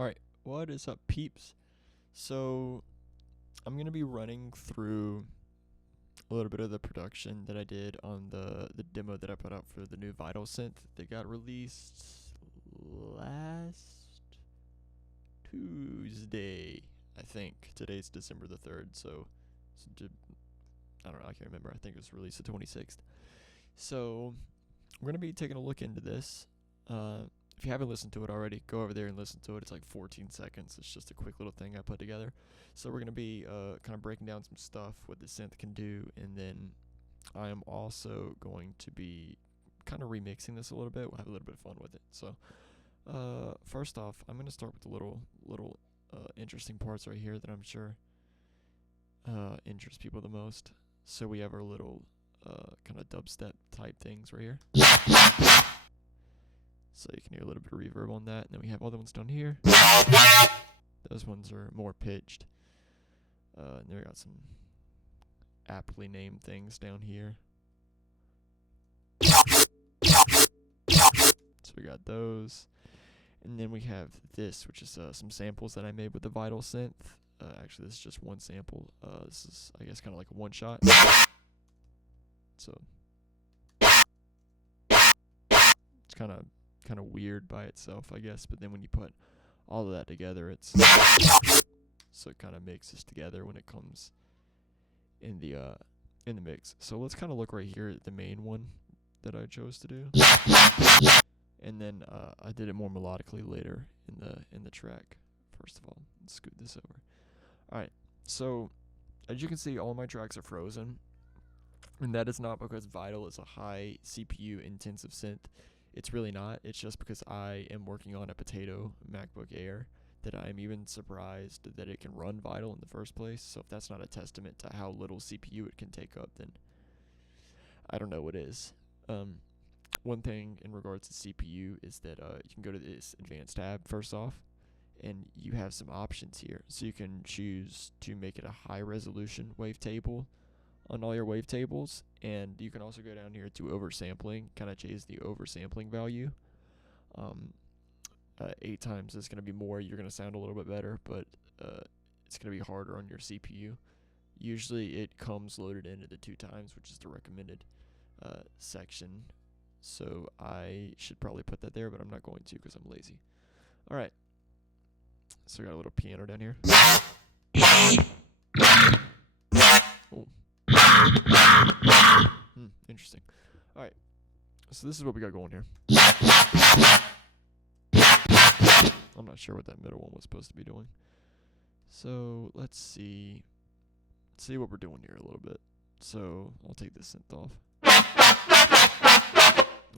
Alright, what is up, peeps? So, I'm going to be running through a little bit of the production that I did on the demo that I put out for the new Vital synth that got released last Tuesday, I think. Today's December the 3rd, so I don't know, I can't remember. I think it was released the 26th. So, we're going to be taking a look into this. If you haven't listened to it already, go over there and listen to it. It's like 14 seconds. It's just a quick little thing I put together. So we're going to be kind of breaking down some stuff, what the synth can do, and then I am also going to be kind of remixing this a little bit. We'll have a little bit of fun with it. So first off, I'm going to start with the little interesting parts right here that I'm sure interest people the most. So we have our little kind of dubstep type things right here. So you can hear a little bit of reverb on that. And then we have other ones down here. Those ones are more pitched. And then we got some aptly named things down here. So we got those. And then we have this, which is some samples that I made with the Vital synth. Actually, this is just one sample. This is, I guess, kind of like a one shot. So it's kind of weird by itself, I guess, but then when you put all of that together, it's so it kind of mixes together when it comes in the mix. So let's kind of look right here at the main one that I chose to do, and then I did it more melodically later in the track. First of all, let's scoot this over. All right, so as you can see, all my tracks are frozen, and that is not because Vital is a high CPU intensive synth. It's really not. It's just because I am working on a potato MacBook Air that I'm even surprised that it can run Vital in the first place. So if that's not a testament to how little CPU it can take up, then I don't know what is. One thing in regards to CPU is that you can go to this advanced tab first off, and you have some options here. So you can choose to make it a high resolution wavetable on all your wavetables, and you can also go down here to oversampling, kind of change the oversampling value. 8 times is going to be more, you're going to sound a little bit better, but it's going to be harder on your CPU. Usually it comes loaded in at the 2 times, which is the recommended section, so I should probably put that there, but I'm not going to because I'm lazy. Alright, so I got a little piano down here. Oh. Interesting. Alright, so this is what we got going here. I'm not sure what that middle one was supposed to be doing. So let's see what we're doing here a little bit. So I'll take this synth off.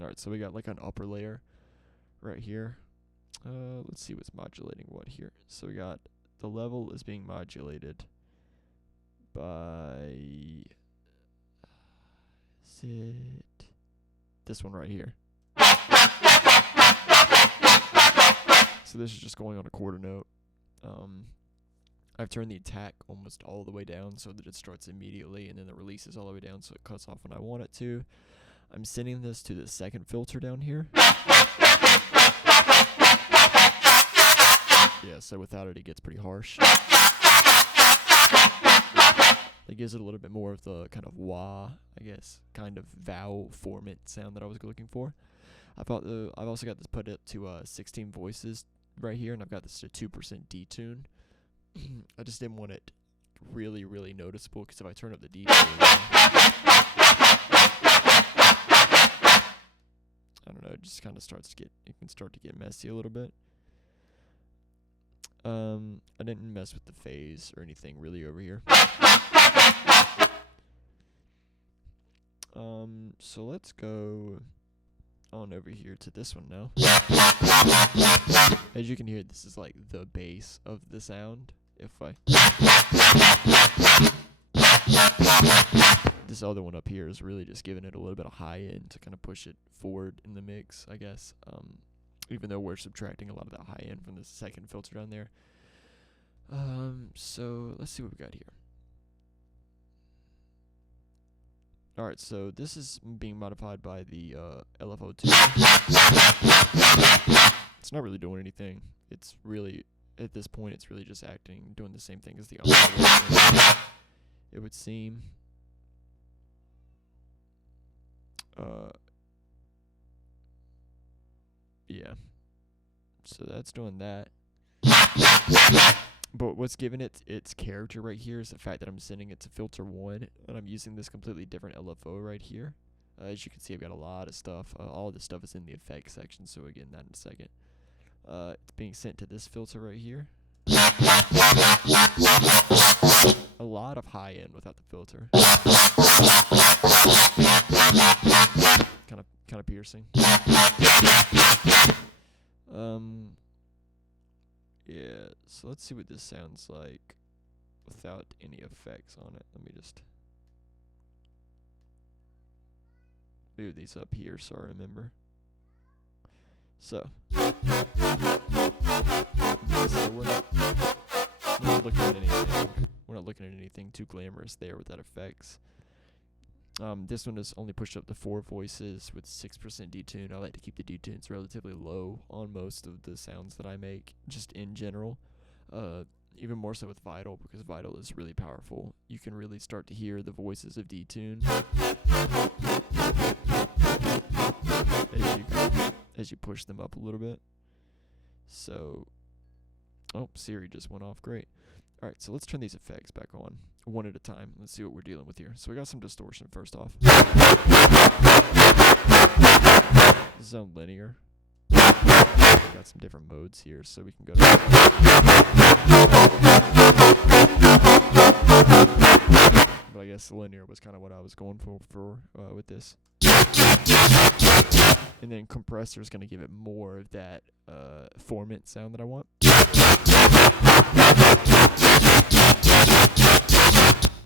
Alright, so we got like an upper layer right here. Let's see what's modulating what here. So we got the level is being modulated by this one right here. So this is just going on a quarter note. I've turned the attack almost all the way down so that it starts immediately, and then the release is all the way down so it cuts off when I want it to. I'm sending this to the second filter down here. Yeah, so without it, it gets pretty harsh. That gives it a little bit more of the kind of wah, I guess, kind of vowel formant sound that I was looking for. I've also got this put up to 16 voices right here, and I've got this to 2% detune. I just didn't want it really, really noticeable, because if I turn up the detune, I don't know, it just kind of it can start to get messy a little bit. I didn't mess with the phase or anything really over here. So let's go on over here to this one now. As you can hear, this is like the base of the sound. This other one up here is really just giving it a little bit of high end to kind of push it forward in the mix, I guess. Even though we're subtracting a lot of that high end from the second filter down there. So let's see what we got here. Alright, so this is being modified by the LFO2. It's not really doing anything. It's really, at this point, it's really just doing the same thing as the oscillator, it would seem. Yeah. So that's doing that. But what's giving it its character right here is the fact that I'm sending it to filter 1, and I'm using this completely different LFO right here. As you can see, I've got a lot of stuff. All this stuff is in the effects section, so again, that in a second. It's being sent to this filter right here. A lot of high end without the filter. Kind of piercing. Yeah, so let's see what this sounds like without any effects on it. Let me just move these up here so I remember. So we're not looking at anything. We're not looking at anything too glamorous there without effects. This one is only pushed up to 4 voices with 6% detune. I like to keep the detunes relatively low on most of the sounds that I make, just in general. Even more so with Vital, because Vital is really powerful. You can really start to hear the voices of detune as you push them up a little bit. So, oh, Siri just went off. Great. All right, so let's turn these effects back on one at a time. Let's see what we're dealing with here. So we got some distortion first off. This is on linear. We got some different modes here, so we can go to but I guess linear was kind of what I was going for with this. And then compressor is going to give it more of that formant sound that I want.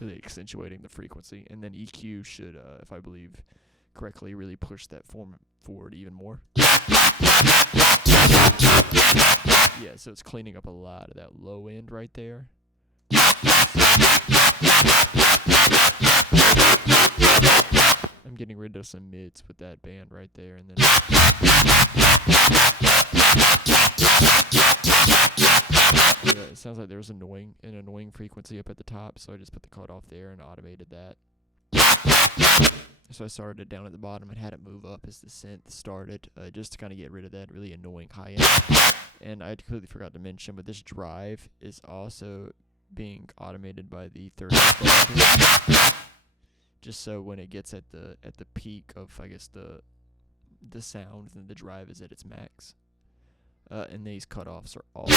Really accentuating the frequency. And then EQ should, if I believe correctly, really push that formant forward even more. Yeah, so it's cleaning up a lot of that low end right there. I'm getting rid of some mids with that band right there, and then yeah, it sounds like there's an annoying frequency up at the top, so I just put the cutoff there and automated that. So I started it down at the bottom and had it move up as the synth started, just to kind of get rid of that really annoying high end. And I completely forgot to mention, but this drive is also being automated by the third. Just so when it gets at the peak of, I guess, the sound, then the drive is at its max. And these cutoffs are all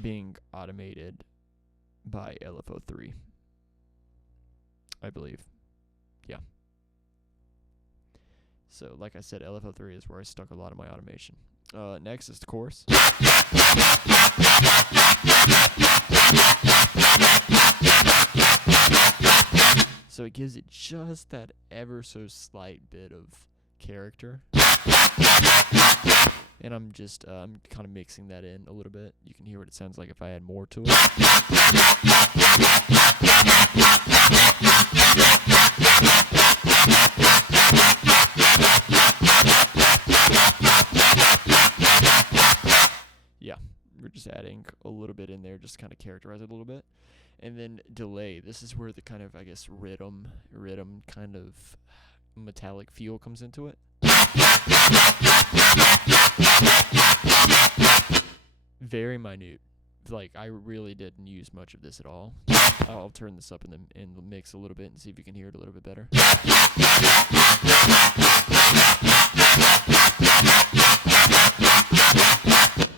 being automated by LFO3, I believe. Yeah. So, like I said, LFO3 is where I stuck a lot of my automation. Next is the chorus. So it gives it just that ever so slight bit of character. And I'm kind of mixing that in a little bit. You can hear what it sounds like if I add more to it. Yeah, we're just adding a little bit in there just to kind of characterize it a little bit. And then delay. This is where the kind of, I guess, rhythm kind of metallic feel comes into it. Very minute. Like, I really didn't use much of this at all. I'll turn this up in the mix a little bit and see if you can hear it a little bit better.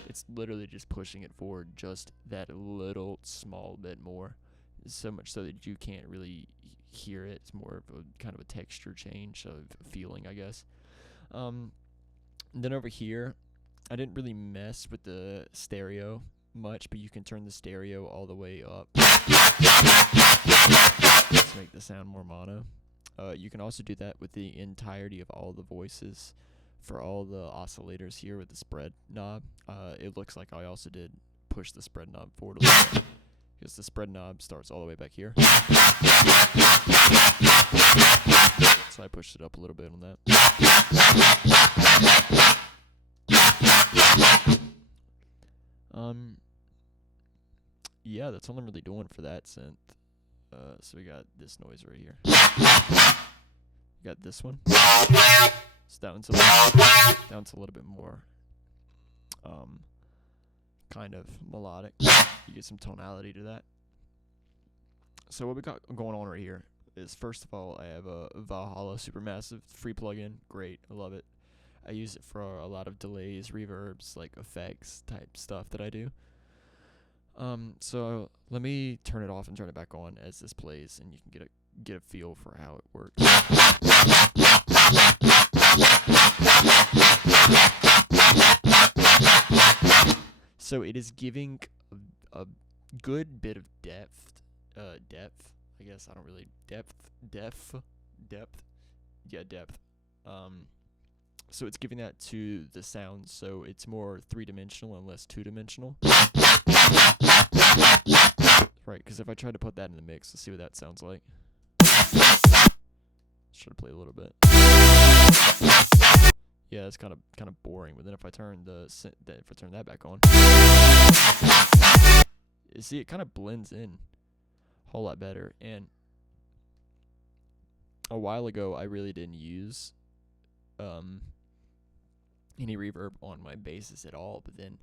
It's literally just pushing it forward just that little small bit more. So much so that you can't really hear it. It's more of a kind of a texture change of feeling, I guess. Then over here, I didn't really mess with the stereo much, but you can turn the stereo all the way up to make the sound more mono. You can also do that with the entirety of all the voices for all the oscillators here with the spread knob. It looks like I also did push the spread knob forward a little bit, because the spread knob starts all the way back here. So I pushed it up a little bit on that. Um, yeah, that's all I'm really doing for that synth. So we got this noise right here. We got this one. So that one's a little bit more, kind of melodic. You get some tonality to that. So what we got going on right here is, first of all, I have a Valhalla Supermassive free plugin. Great, I love it. I use it for a lot of delays, reverbs, like effects type stuff that I do. So let me turn it off and turn it back on as this plays, and you can get a feel for how it works. So it is giving a good bit of depth. I guess I don't really depth. Yeah, depth. So it's giving that to the sound, so it's more 3-dimensional and less 2-dimensional. Right, because if I try to put that in the mix, let's see what that sounds like. Should play a little bit. Yeah, it's kind of boring. But then if I turn that back on, you see it kind of blends in a whole lot better. And a while ago, I really didn't use any reverb on my basses at all. But then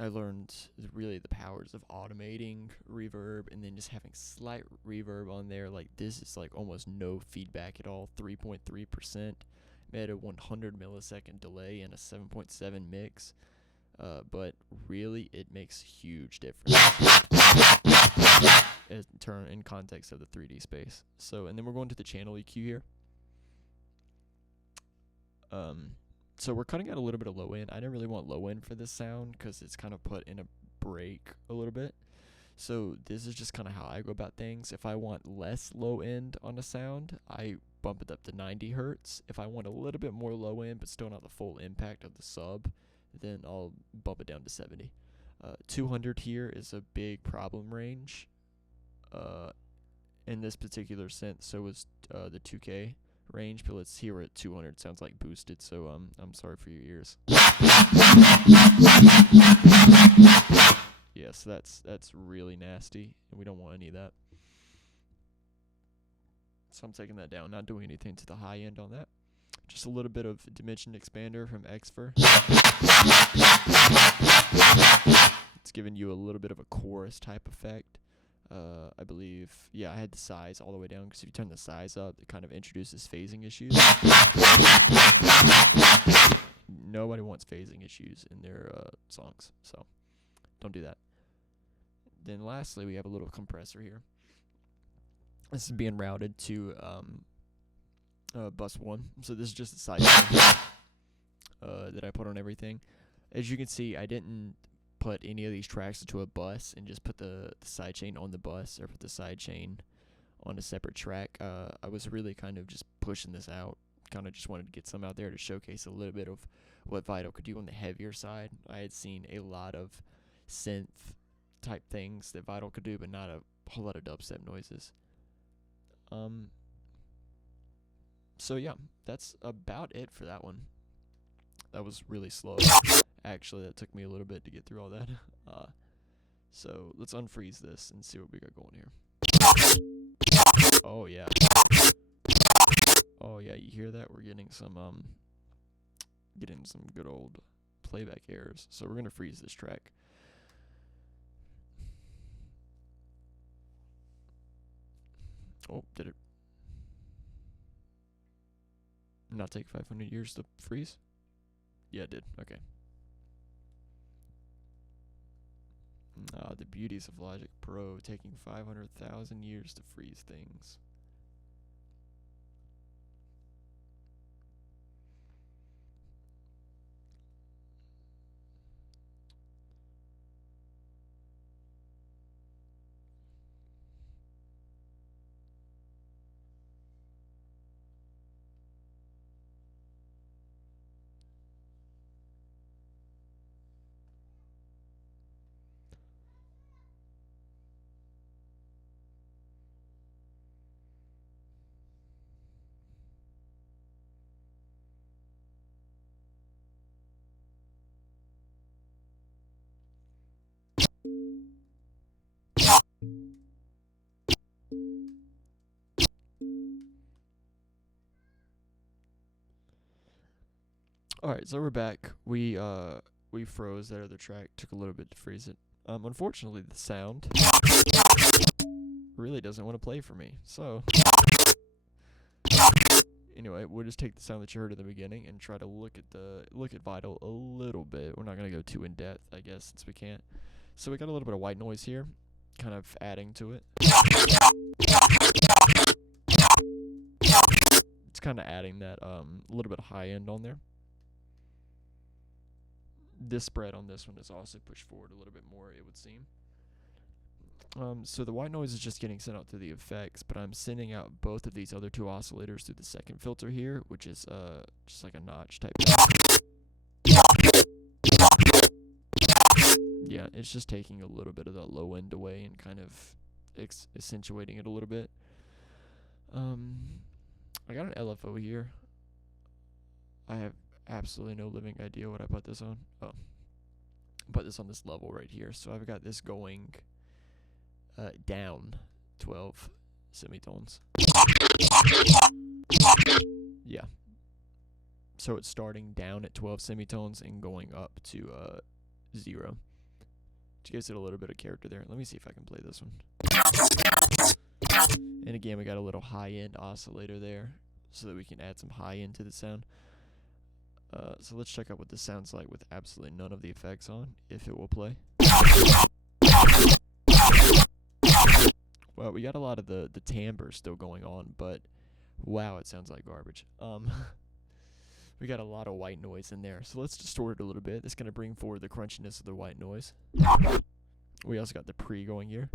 I learned really the powers of automating reverb and then just having slight reverb on there. Like this is like almost no feedback at all, 3.3%. Made a 100 millisecond delay and a 7.7 mix. But really, it makes a huge difference in context of the 3D space. So, and then we're going to the channel EQ here. So we're cutting out a little bit of low end. I didn't really want low end for this sound because it's kind of put in a break a little bit. So this is just kind of how I go about things. If I want less low end on a sound, I bump it up to 90 hertz. If I want a little bit more low end but still not the full impact of the sub, then I'll bump it down to 70. 200 here is a big problem range in this particular synth. So is the 2K range, but let's hear it. 200 sounds like boosted, so I'm sorry for your ears. Yeah, so that's really nasty, and we don't want any of that. So I'm taking that down, not doing anything to the high end on that. Just a little bit of dimension expander from Xfer. It's giving you a little bit of a chorus type effect. I believe, yeah, I had the size all the way down, because if you turn the size up, it kind of introduces phasing issues. Nobody wants phasing issues in their songs, so don't do that. Then lastly, we have a little compressor here. This is being routed to bus 1, so this is just the side that I put on everything. As you can see, I didn't put any of these tracks into a bus and just put the sidechain on the bus, or put the sidechain on a separate track. I was really kind of just pushing this out. Kind of just wanted to get some out there to showcase a little bit of what Vital could do on the heavier side. I had seen a lot of synth type things that Vital could do, but not a whole lot of dubstep noises. So yeah, that's about it for that one. That was really slow. Actually, that took me a little bit to get through all that. So let's unfreeze this and see what we got going here. Oh yeah. Oh yeah, you hear that? We're getting some good old playback errors. So we're gonna freeze this track. Oh, did it not take 500 years to freeze? Yeah, it did. Okay. The beauties of Logic Pro, taking 500,000 years to freeze things. Alright, so we're back. We froze that other track, took a little bit to freeze it. Unfortunately the sound really doesn't want to play for me. So anyway, we'll just take the sound that you heard at the beginning and try to look at Vital a little bit. We're not gonna go too in depth, I guess, since we can't. So we got a little bit of white noise here, kind of adding to it. It's kind of adding that a little bit of high end on there. This spread on this one is also pushed forward a little bit more, it would seem. So the white noise is just getting sent out through the effects, but I'm sending out both of these other two oscillators through the second filter here, which is just like a notch type. Yeah, it's just taking a little bit of the low end away and kind of accentuating it a little bit. I got an LFO here. I have absolutely no living idea what I put this on. Oh, I put this on this level right here. So I've got this going down 12 semitones. Yeah. So it's starting down at 12 semitones and going up to 0. Which gives it a little bit of character there. Let me see if I can play this one. And again, we got a little high-end oscillator there so that we can add some high-end to the sound. So let's check out what this sounds like with absolutely none of the effects on, if it will play. Well, we got a lot of the timbre still going on, but wow, it sounds like garbage. We got a lot of white noise in there, so let's distort it a little bit. That's going to bring forward the crunchiness of the white noise. We also got the pre going here.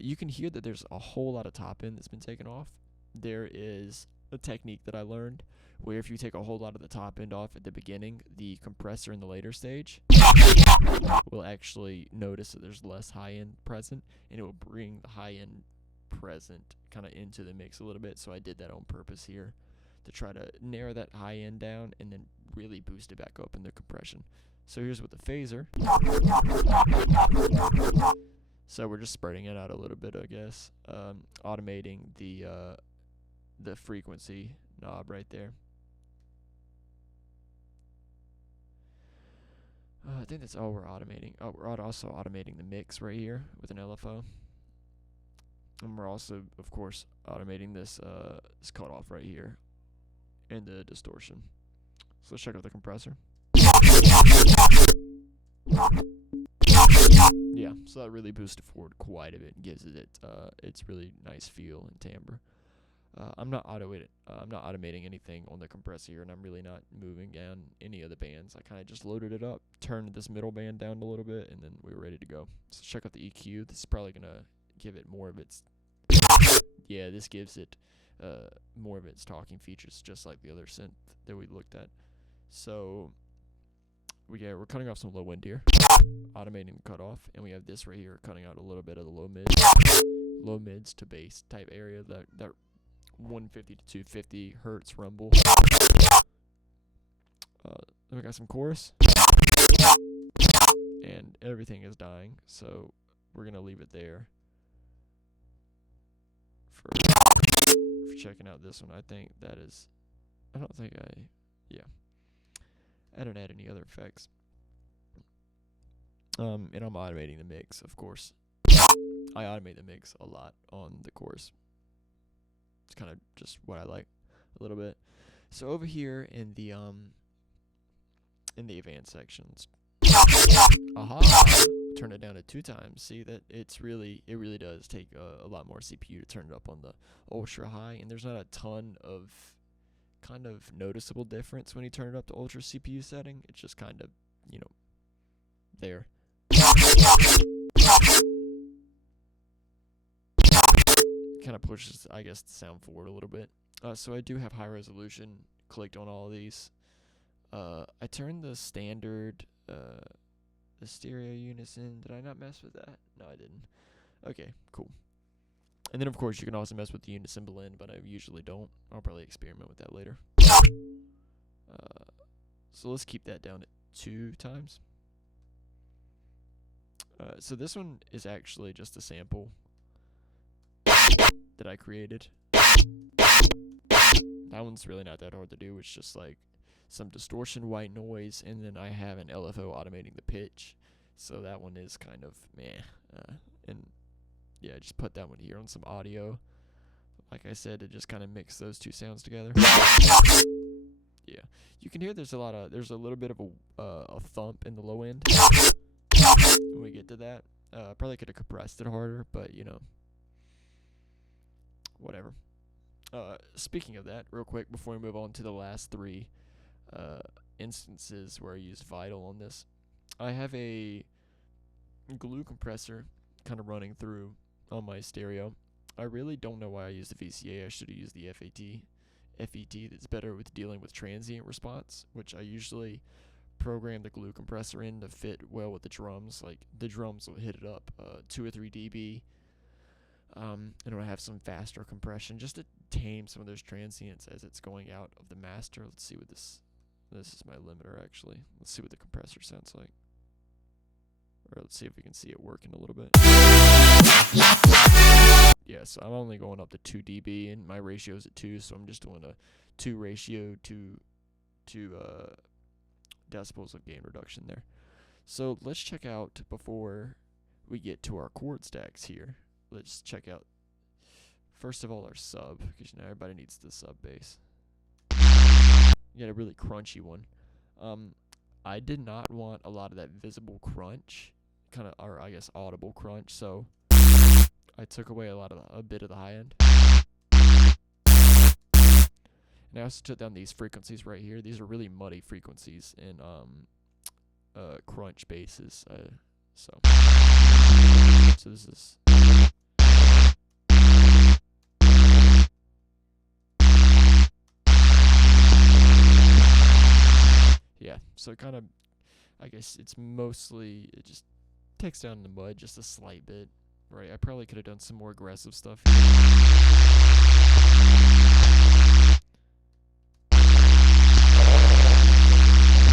You can hear that there's a whole lot of top end that's been taken off. There is a technique that I learned where if you take a whole lot of the top end off at the beginning, the compressor in the later stage will actually notice that there's less high end present, and it will bring the high end present kind of into the mix a little bit. So I did that on purpose here to try to narrow that high end down and then really boost it back up in the compression. So here's with the phaser. So we're just spreading it out a little bit, I guess. Automating the frequency knob right there. I think that's all we're automating. Oh, we're also automating the mix right here with an LFO. And we're also, of course, automating this cutoff right here and the distortion. So let's check out the compressor. Yeah, so that really boosted forward quite a bit and gives it its really nice feel and timbre. I'm not automating anything on the compressor here, and I'm really not moving down any of the bands. I kind of just loaded it up, turned this middle band down a little bit, and then we were ready to go. So check out the EQ. This is probably gonna give it more of its. Yeah, this gives it more of its talking features, just like the other synth that we looked at. So we're cutting off some low end here, automating the cutoff, and we have this right here cutting out a little bit of the low mids to bass type area, that 150 to 250 hertz rumble. Then we got some chorus, and everything is dying, so we're gonna leave it there for checking out this one. I think that is. I don't think I don't add any other effects. And I'm automating the mix, of course. I automate the mix a lot on the chorus. It's kind of just what I like a little bit. So over here in the advanced sections, turn it down to 2 times. See that it really does take a lot more CPU to turn it up on the ultra high, and there's not a ton of kind of noticeable difference when you turn it up to ultra CPU setting. It's just kind of, there. Kind of pushes, I guess, the sound forward a little bit. So I do have high resolution clicked on all of these. I turned the standard, the stereo unison. Did I not mess with that? No, I didn't. Okay, cool. And then, of course, you can also mess with the unison blend, but I usually don't. I'll probably experiment with that later. So let's keep that down at 2 times. So this one is actually just a sample that I created. That one's really not that hard to do. It's just like some distortion white noise, and then I have an LFO automating the pitch. So that one is kind of meh. And yeah, just put that one here on some audio. Like I said, to just kind of mix those two sounds together. Yeah, you can hear there's a little bit of a thump in the low end. When we get to that, probably could have compressed it harder, but you know, whatever. Speaking of that, real quick before we move on to the last three instances where I used Vital on this, I have a glue compressor kind of running through on my stereo. I really don't know why I used the VCA. I should have used the FET that's better with dealing with transient response, which I usually program the glue compressor in to fit well with the drums. Like the drums will hit it up 2 or 3 dB, and it'll have some faster compression just to tame some of those transients as it's going out of the master. Let's see what this is my limiter actually. Let's see what the compressor sounds like. Or let's see if we can see it working a little bit. Yeah, so I'm only going up to 2 dB, and my ratio is at 2, so I'm just doing a 2 ratio to decibels of gain reduction there. So let's check out, before we get to our chord stacks here, let's check out, first of all, our sub, because you know everybody needs the sub bass. You got a really crunchy one. I did not want a lot of that visible crunch, or I guess audible crunch, so I took away a bit of the high end. And I also took down these frequencies right here. These are really muddy frequencies in crunch basses. So this is yeah. So kind of, I guess it's mostly, it just takes down the mud just a slight bit. Right, I probably could have done some more aggressive stuff here. A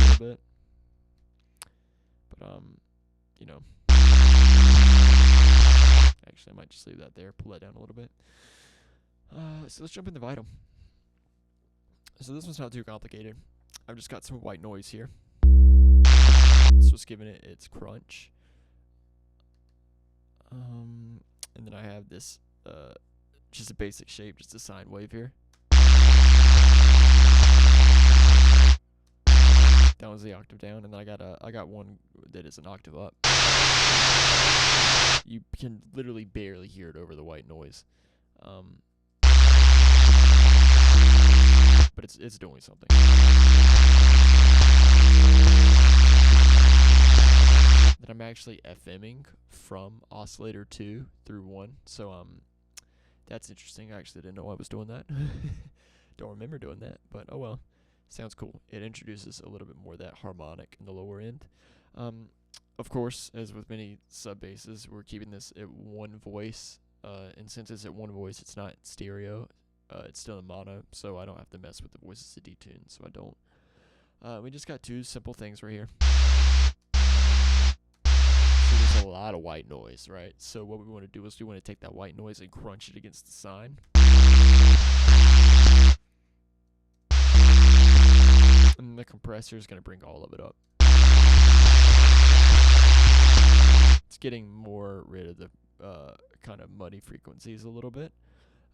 little bit. But, you know. Actually, I might just leave that there, pull that down a little bit. So let's jump into Vital. So this one's not too complicated. I've just got some white noise here. It's just giving it its crunch. And then I have this, just a basic shape, just a sine wave here. That was the octave down, and then I got one that is an octave up. You can literally barely hear it over the white noise, but it's doing something. That I'm actually FMing from oscillator 2 through 1, so that's interesting. I actually didn't know I was doing that. Don't remember doing that, but oh well. Sounds cool. It introduces a little bit more of that harmonic in the lower end. Of course, as with many sub basses, we're keeping this at one voice, and since it's at one voice, it's not stereo. It's still in mono, so I don't have to mess with the voices to detune, so I don't. We just got 2 simple things right here. There's a lot of white noise, right? So what we want to do is we want to take that white noise and crunch it against the sine. And the compressor is going to bring all of it up. It's getting more rid of the kind of muddy frequencies a little bit.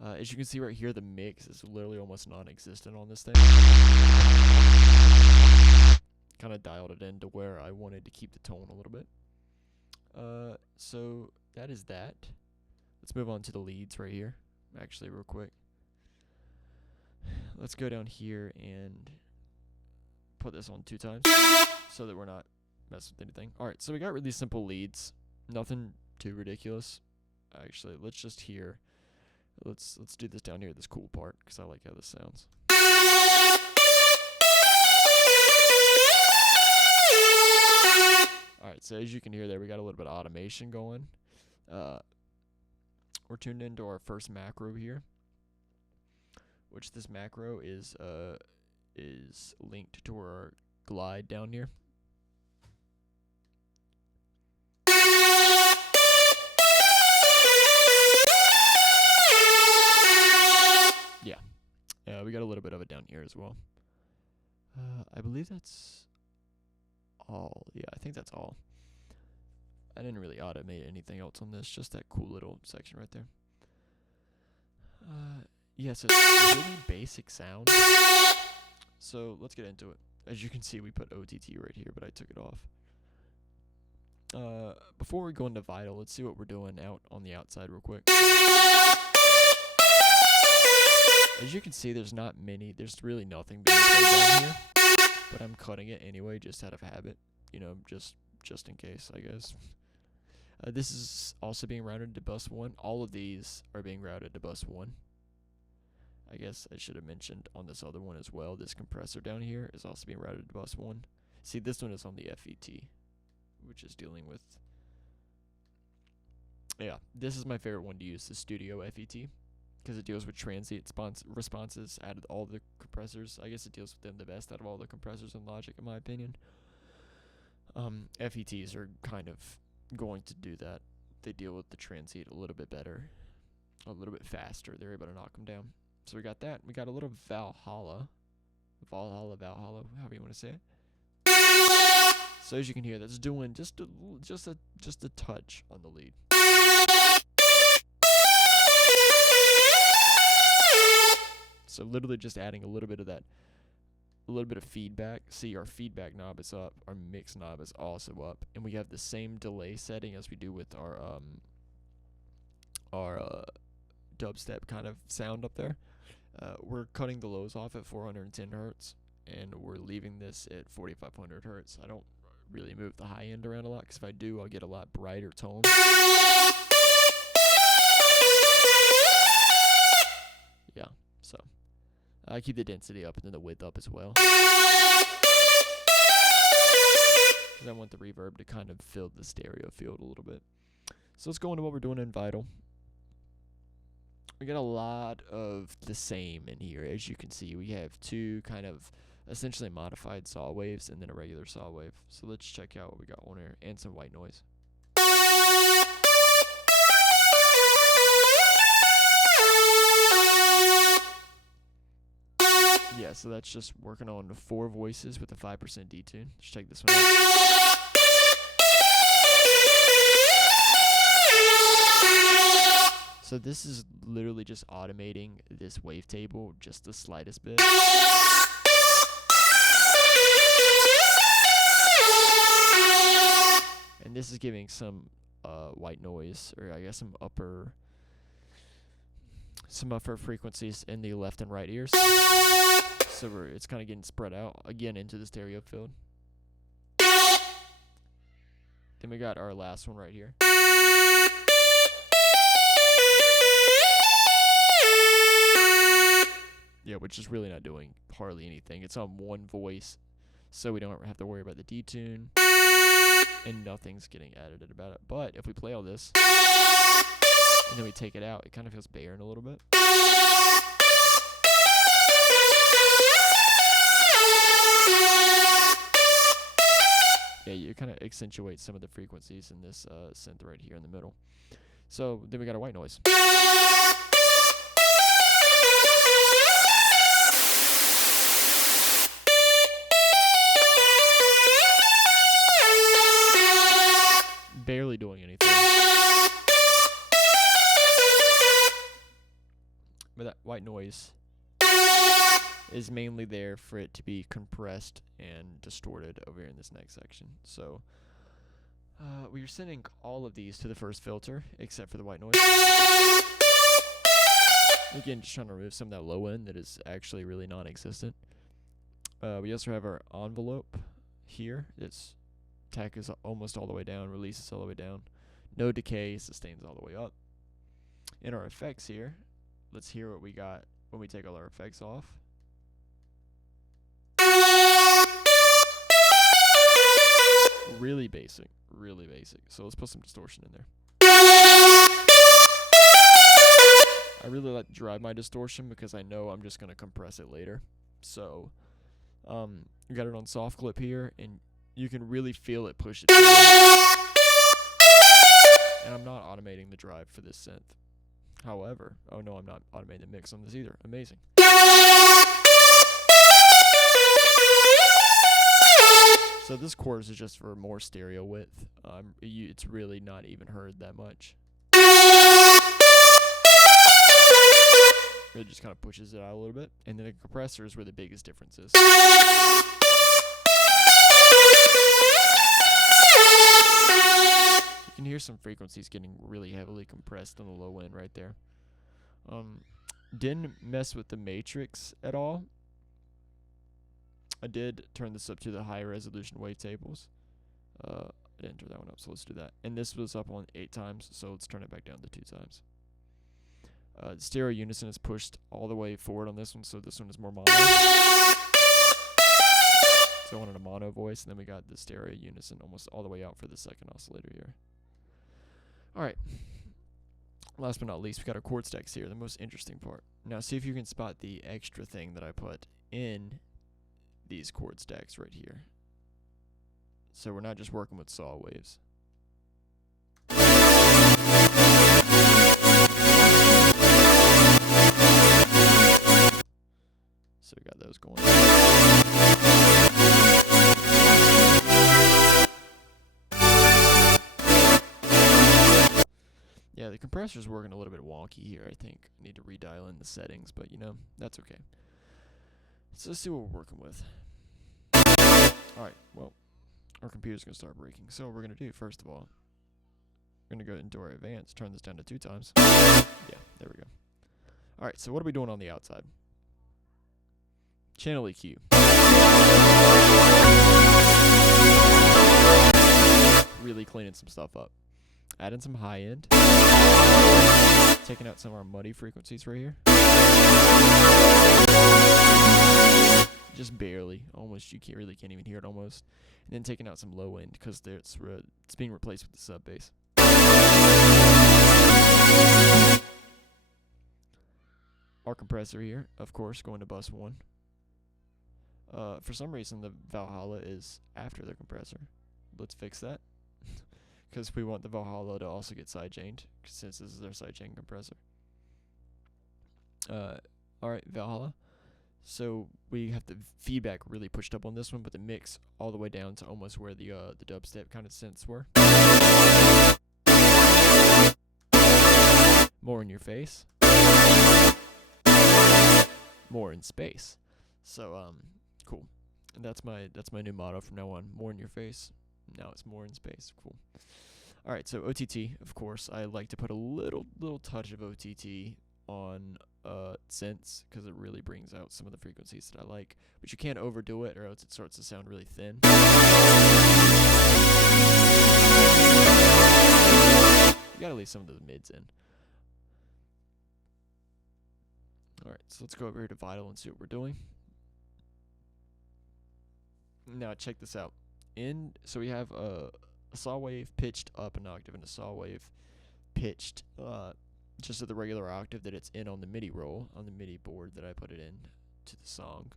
As you can see right here, the mix is literally almost non-existent on this thing. Kind of dialed it in to where I wanted to keep the tone a little bit. So that is that. Let's move on to the leads right here. Actually, real quick. Let's go down here and put this on 2 times so that we're not messing with anything. Alright, so we got really simple leads. Nothing too ridiculous. Actually, let's just hear. Let's do this down here, this cool part, because I like how this sounds. Alright, so as you can hear there, we got a little bit of automation going. We're tuned into our first macro here, which this macro is linked to our glide down here. Yeah, we got a little bit of it down here as well. I believe that's all. Yeah, I think that's all. I didn't really automate anything else on this, just that cool little section right there. Yes, it's really basic sound. So let's get into it. As you can see, we put OTT right here, but I took it off. Before we go into Vital, let's see what we're doing out on the outside real quick. As you can see, there's really nothing being played down here, but I'm cutting it anyway, just out of habit, you know, just in case, I guess. This is also being routed to bus 1. All of these are being routed to bus 1. I guess I should have mentioned on this other one as well, this compressor down here is also being routed to bus 1. See, this one is on the FET, which is dealing with... Yeah, this is my favorite one to use, the Studio FET, because it deals with transient responses out of all the compressors. I guess it deals with them the best out of all the compressors in Logic, in my opinion. FETs are kind of going to do that. They deal with the transient a little bit better, a little bit faster. They're able to knock them down. So we got that. We got a little Valhalla, however you want to say it. So as you can hear, that's doing just a touch on the lead. So literally just adding a little bit of that, a little bit of feedback. See, our feedback knob is up, our mix knob is also up, and we have the same delay setting as we do with our dubstep kind of sound up there. We're cutting the lows off at 410 hertz, and we're leaving this at 4500 hertz. I don't really move the high end around a lot, because if I do, I'll get a lot brighter tones. Yeah, so I keep the density up and then the width up as well, because I want the reverb to kind of fill the stereo field a little bit. So let's go into what we're doing in Vital. We got a lot of the same in here. As you can see, we have two kind of essentially modified saw waves and then a regular saw wave. So let's check out what we got on here, and some white noise. Yeah, so that's just working on 4 voices with a 5% detune. Let's check this one out. So this is literally just automating this wavetable just the slightest bit. And this is giving some white noise, or I guess some upper frequencies in the left and right ears. So it's kind of getting spread out again into the stereo field. Then we got our last one right here. Yeah, which is really not doing hardly anything. It's on one voice, so we don't have to worry about the detune, and nothing's getting added about it. But if we play all this, and then we take it out, it kind of feels barren a little bit. Yeah, you kind of accentuate some of the frequencies in this synth right here in the middle. So then we got a white noise. Barely doing anything. But that white noise is mainly there for it to be compressed and distorted over here in this next section. So we are sending all of these to the first filter, except for the white noise. Again, just trying to remove some of that low end that is actually really non-existent. We also have our envelope here. Its attack is almost all the way down, release is all the way down. No decay, sustains all the way up. In our effects here, let's hear what we got when we take all our effects off. Really basic, really basic. So let's put some distortion in there. I really like to drive my distortion because I know I'm just going to compress it later. So we got it on soft clip here, and you can really feel it push it forward. And I'm not automating the drive for this synth. However, oh no, I'm not automating the mix on this either. Amazing. So this chorus is just for more stereo width. It's really not even heard that much. It just kind of pushes it out a little bit. And then the compressor is where the biggest difference is. You can hear some frequencies getting really heavily compressed on the low end right there. Didn't mess with the matrix at all. I did turn this up to the higher resolution wavetables. I didn't turn that one up, so let's do that. And this was up on 8 times, so let's turn it back down to 2 times. Stereo unison is pushed all the way forward on this one, so this one is more mono. So I wanted a mono voice, and then we got the stereo unison almost all the way out for the second oscillator here. Alright. Last but not least, we got our chord stacks here, the most interesting part. Now see if you can spot the extra thing that I put in these chord stacks right here. So we're not just working with saw waves. So we got those going. Yeah, the compressor's working a little bit wonky here, I think. I need to redial in the settings, but you know, that's okay. So let's see what we're working with. Alright, well, our computer's going to start breaking. So what we're going to do, first of all, we're going to go into our advanced, turn this down to 2 times. Yeah, there we go. Alright, so what are we doing on the outside? Channel EQ. Really cleaning some stuff up. Adding some high end. Taking out some of our muddy frequencies right here. Just barely. Almost, you can't even hear it almost. And then taking out some low end because it's being replaced with the sub bass. Our compressor here, of course, going to bus 1. For some reason, the Valhalla is after the compressor. Let's fix that. Because we want the Valhalla to also get sidechained, since this is our sidechain compressor. Alright, Valhalla. So we have the feedback really pushed up on this one, but the mix all the way down to almost where the dubstep kind of synths were. More in your face. More in space. So cool. And that's my new motto from now on. More in your face. Now it's more in space. Cool. Alright, so OTT, of course. I like to put a little touch of OTT on synths, because it really brings out some of the frequencies that I like. But you can't overdo it, or else it starts to sound really thin. You gotta leave some of those mids in. Alright, so let's go over here to Vital and see what we're doing. Now check this out. So we have a saw wave pitched up an octave and a saw wave pitched just at the regular octave that it's in on the MIDI roll, on the MIDI board that I put it in to the song.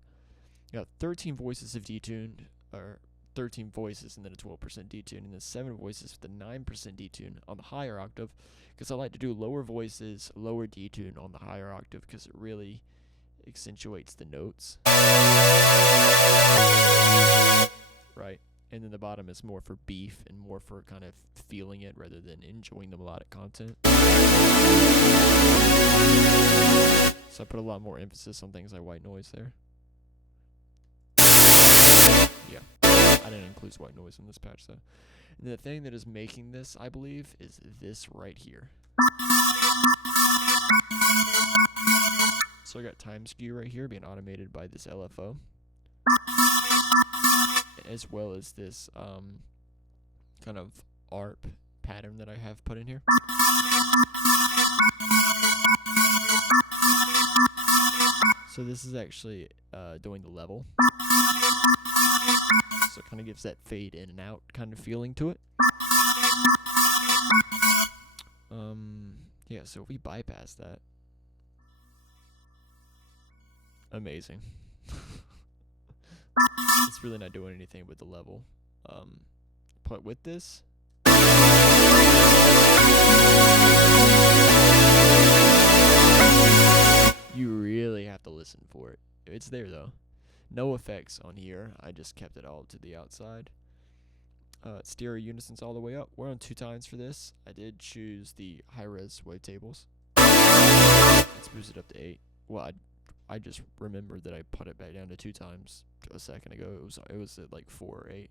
You got 13 voices of detuned, or 13 voices and then a 12% detune, and then 7 voices with a 9% detune on the higher octave, because I like to do lower voices, lower detune on the higher octave, because it really accentuates the notes. Right? And then the bottom is more for beef and more for kind of feeling it rather than enjoying the melodic content. So I put a lot more emphasis on things like white noise there. Yeah, I didn't include white noise in this patch though. And the thing that is making this, I believe, is this right here. So I got time skew right here being automated by this LFO, as well as this kind of ARP pattern that I have put in here. So this is actually doing the level. So it kind of gives that fade in and out kind of feeling to it. Yeah, so if we bypass that, amazing. It's really not doing anything with the level. But with this, you really have to listen for it. It's there though. No effects on here. I just kept it all to the outside. Stereo unisons all the way up. We're on 2 times for this. I did choose the high-res wavetables. Let's boost it up to 8. Well, I just remembered that I put it back down to 2 times a second ago. It was at like 4 or 8.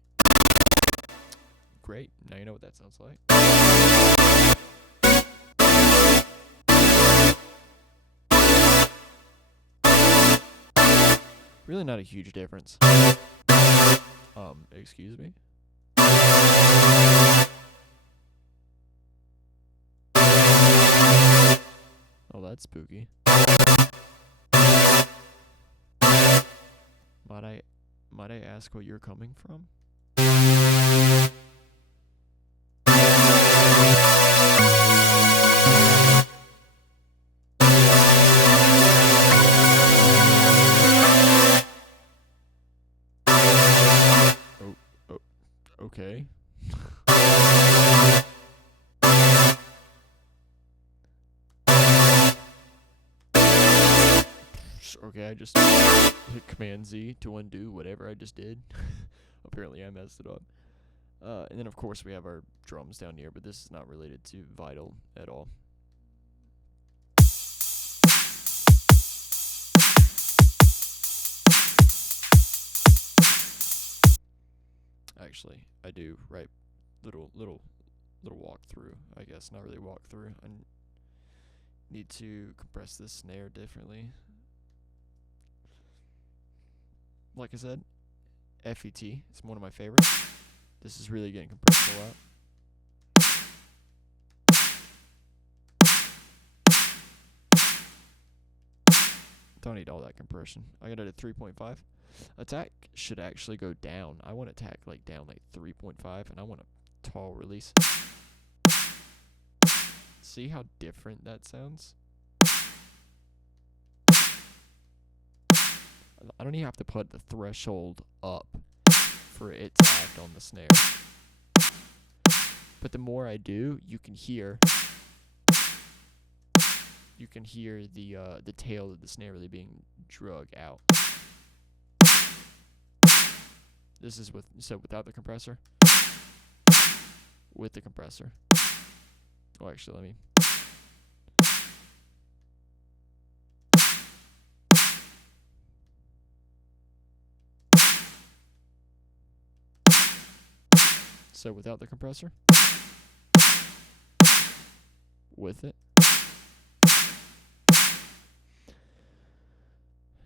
Great. Now you know what that sounds like. Really not a huge difference. Excuse me. Oh, that's spooky. Might I ask where you're coming from? Oh, okay. Okay, I just hit Command Z to undo whatever I just did. Apparently I messed it up. And then of course we have our drums down here, but this is not related to Vital at all. Actually, I do, right? Little walkthrough, I guess. Not really walkthrough. I need to compress this snare differently. Like I said, FET is one of my favorites. This is really getting compressed a lot. Don't need all that compression. I got it at 3.5. Attack should actually go down. I want attack like down like 3.5, and I want a tall release. See how different that sounds? I don't even have to put the threshold up for it to act on the snare. But the more I do, you can hear the tail of the snare really being drug out. This is without the compressor. With the compressor. Oh, actually, let me. So without the compressor. With it.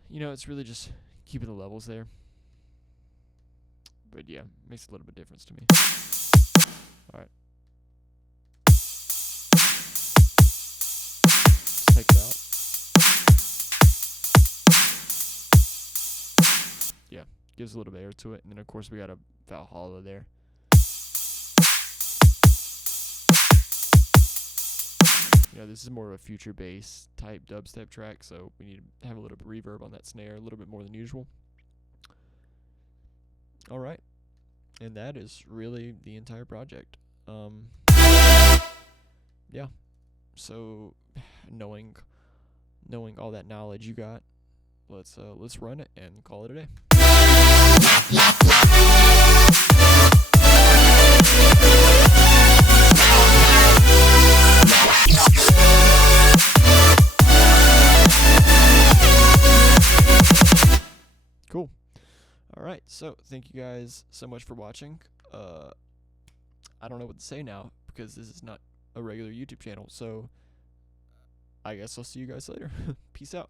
You know, it's really just keeping the levels there. But yeah, makes a little bit of difference to me. Alright. Take it out. Yeah, gives a little bit of air to it. And then of course we got a Valhalla there. You know, this is more of a future bass type dubstep track, so we need to have a little bit of reverb on that snare, a little bit more than usual. Alright. And that is really the entire project. Yeah. So knowing all that knowledge you got, let's run it and call it a day. Cool. Alright, so thank you guys so much for watching. I don't know what to say now because this is not a regular YouTube channel, so I guess I'll see you guys later. Peace out.